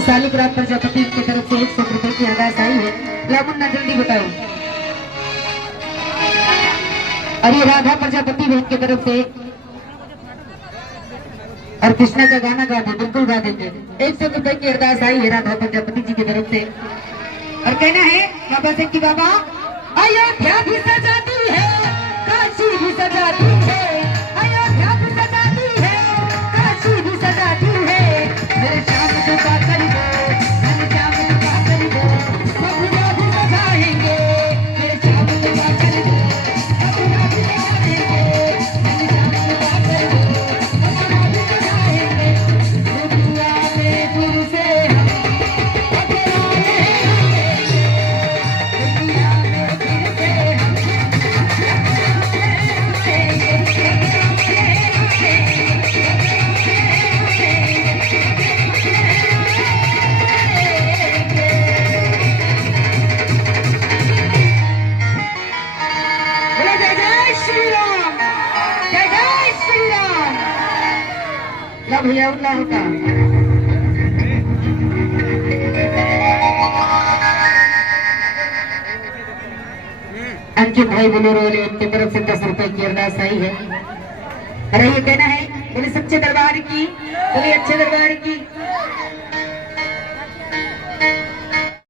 तो शालिक राज प्रजापति की तरफ से 100 रुपए की आवाज आई है। ला मुन्ना जल्दी बताओ। और ये राधा प्रजापति बहन की तरफ से और कृष्णा का गाना गा दे, बिल्कुल गा देंगे। 100 रुपए की अरदास आई है राधा प्रजापति जी की तरफ से। और कहना है बाबा से कि बाबा अयोध्या भी सजाती है, काशी भी सजाती है, अयोध्या भी सजाती है, काशी भी सजाती है। मेरे श्याम कृपा कर दो, मेरे श्याम कृपा कर दो, मथुरा भी सजाएंगे। मेरे श्याम कृपा कर दो, मथुरा भी सजाएंगे। मेरे श्याम कृपा कर दो, मथुरा भी सजाएंगे। मथुरा में गुरु से भैया उठना होगा। अंकित भाई बोलोरो वाले उनकी तरफ से 10 रुपए की अरदास आई है। अरे ये कहना है बोले सच्चे दरबार की, बोले अच्छे दरबार की।